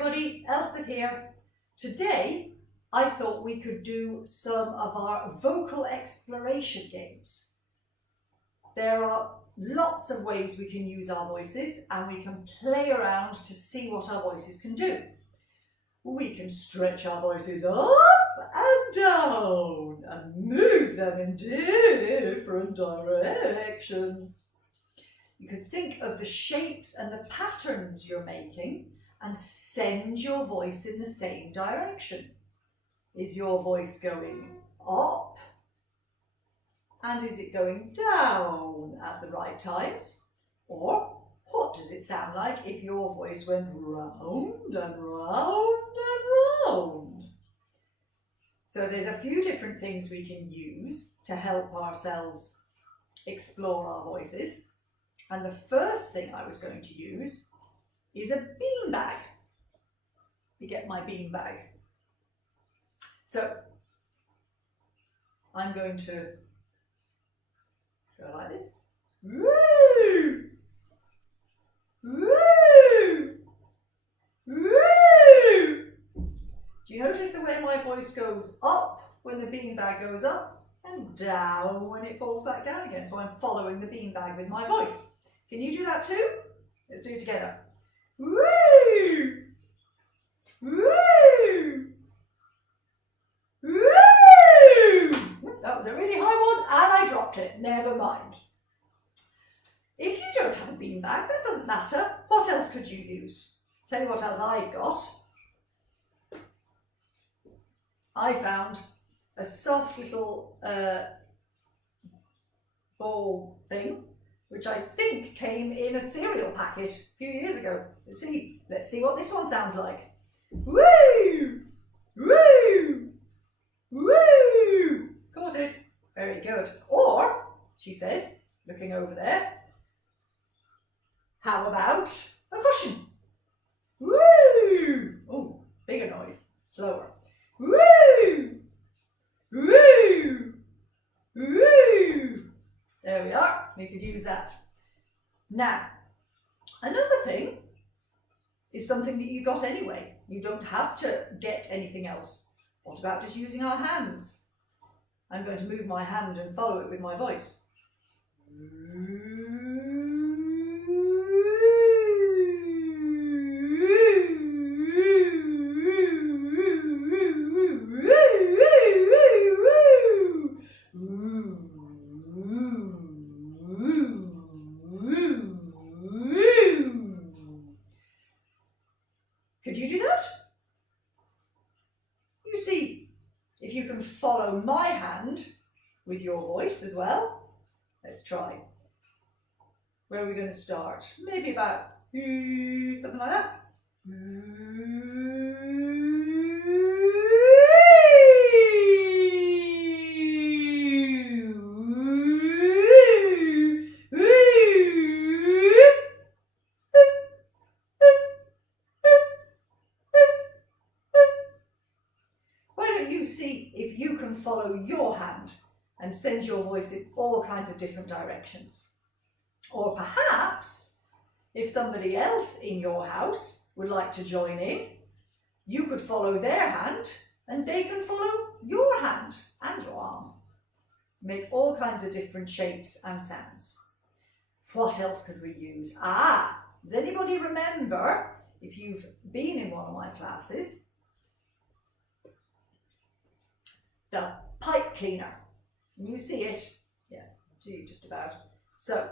everybody, Elspeth here. Today I thought we could do some of our vocal exploration games. There are lots of ways we can use our voices and we can play around to see what our voices can do. We can stretch our voices up and down and move them in different directions. You could think of the shapes and the patterns you're making and send your voice in the same direction. Is your voice going up? And is it going down at the right times? Or what does it sound like if your voice went round and round and round? So there's a few different things we can use to help ourselves explore our voices. And the first thing I was going to use is a beanbag. You get my beanbag. So I'm going to go like this. Woo! Woo! Woo! Do you notice the way my voice goes up when the beanbag goes up and down when it falls back down again? So I'm following the beanbag with my voice. Can you do that too? Let's do it together. Woo! Woo! Woo! That was a really high one and I dropped it. Never mind. If you don't have a beanbag, that doesn't matter. What else could you use? Tell you what else I've got. I found a soft little ball thing, which I think came in a cereal packet a few years ago. Let's see what this one sounds like. Woo! Woo! Woo! Caught it. Very good. Or, she says, looking over there, how about a cushion? Woo! Oh, bigger noise. Slower. Woo! Woo! Woo! There we are. We could use that. Now, another thing is something that you got anyway. You don't have to get anything else. What about just using our hands? I'm going to move my hand and follow it with my voice. Could you do that? You see, if you can follow my hand with your voice as well, let's try. Where are we going to start? Maybe about something like that. See if you can follow your hand and send your voice in all kinds of different directions. Or perhaps if somebody else in your house would like to join in, you could follow their hand and they can follow your hand and your arm. Make all kinds of different shapes and sounds. What else could we use? Does anybody remember, if you've been in one of my classes, the pipe cleaner? Can you see it? Yeah, do just about. So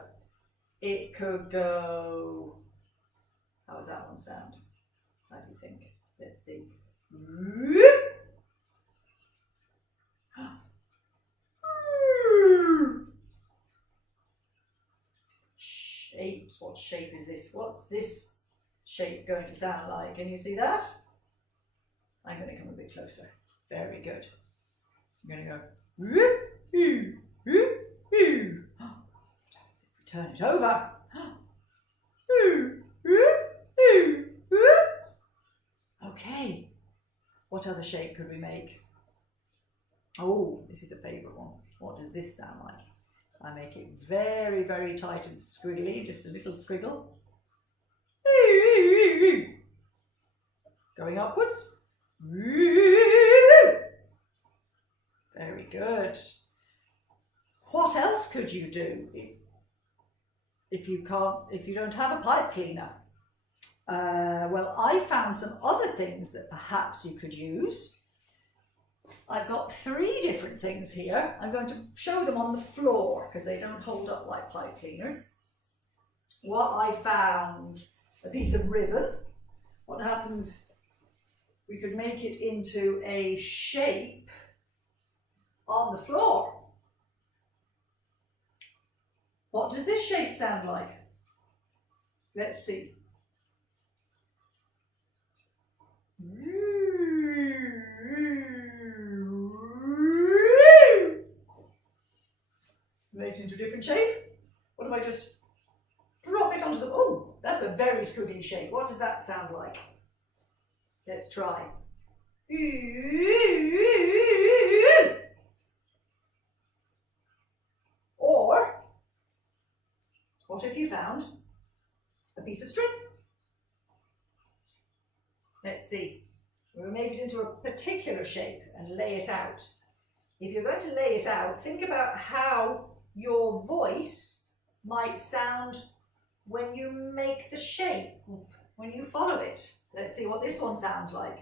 it could go, how does that one sound? How do you think? Let's see. Shapes, what shape is this? What's this shape going to sound like? Can you see that? I'm going to come a bit closer. Very good. I'm going to go whoop, whoop, whoop. Turn it over. Okay. What other shape could we make? Oh, this is a favourite one. What does this sound like? I make it very, very tight and squiggly, just a little squiggle. Going upwards. Very good. What else could you do if you don't have a pipe cleaner? Well, I found some other things that perhaps you could use. I've got 3 different things here. I'm going to show them on the floor because they don't hold up like pipe cleaners. What I found, a piece of ribbon. What happens, we could make it into a shape on the floor. What does this shape sound like? Let's see. Made it into a different shape. What if I just drop it onto the... Oh, that's a very squiggly shape. What does that sound like? Let's try. Or, what if you found a piece of string? Let's see. We'll make it into a particular shape and lay it out. If you're going to lay it out, think about how your voice might sound when you make the shape, when you follow it. Let's see what this one sounds like.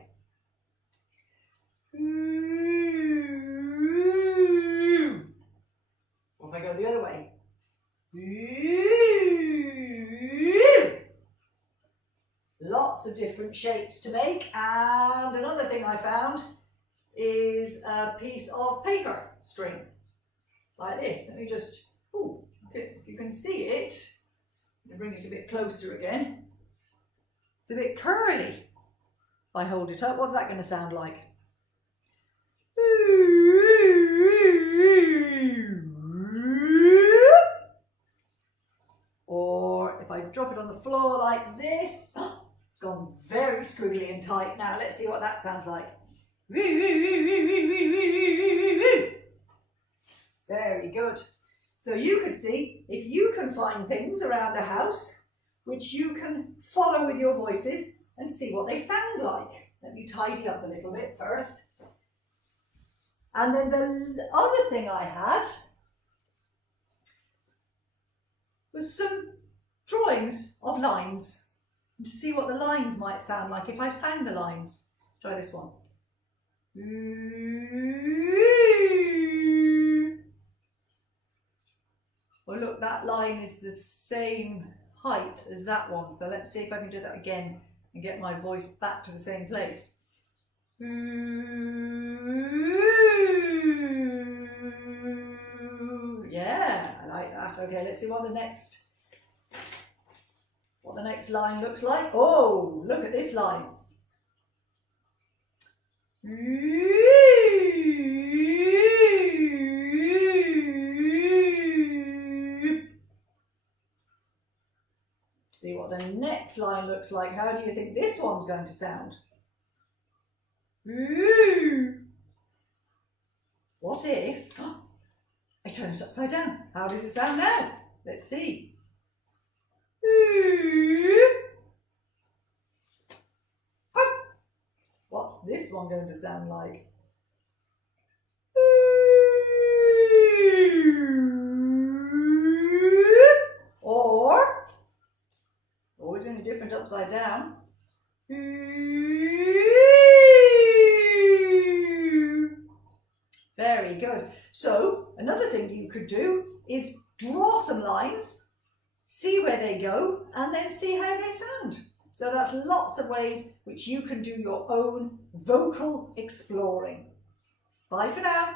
Or if I go the other way. Lots of different shapes to make. And another thing I found is a piece of paper string, like this. Let me just, okay, if you can see it, I'm going to bring it a bit closer again. It's a bit curly. If I hold it up, what's that going to sound like? Or if I drop it on the floor like this, it's gone very squiggly and tight. Now let's see what that sounds like. Very good. So you could see if you can find things around the house which you can follow with your voices and see what they sound like. Let me tidy up a little bit first. And then the other thing I had was some drawings of lines, to see what the lines might sound like if I sang the lines. Let's try this one. Well, look, that line is the same height as that one. So let's see if I can do that again and get my voice back to the same place. Yeah, I like that. Okay, let's see what the next line looks like. Oh, look at this line. See what the next line looks like. How do you think this one's going to sound? What if I turn it upside down? How does it sound now? Let's see. What's this one going to sound like? Or, always doing a different upside down. Very good. So another thing you could do is draw some lines, see where they go, and then see how they sound. So that's lots of ways which you can do your own vocal exploring. Bye for now.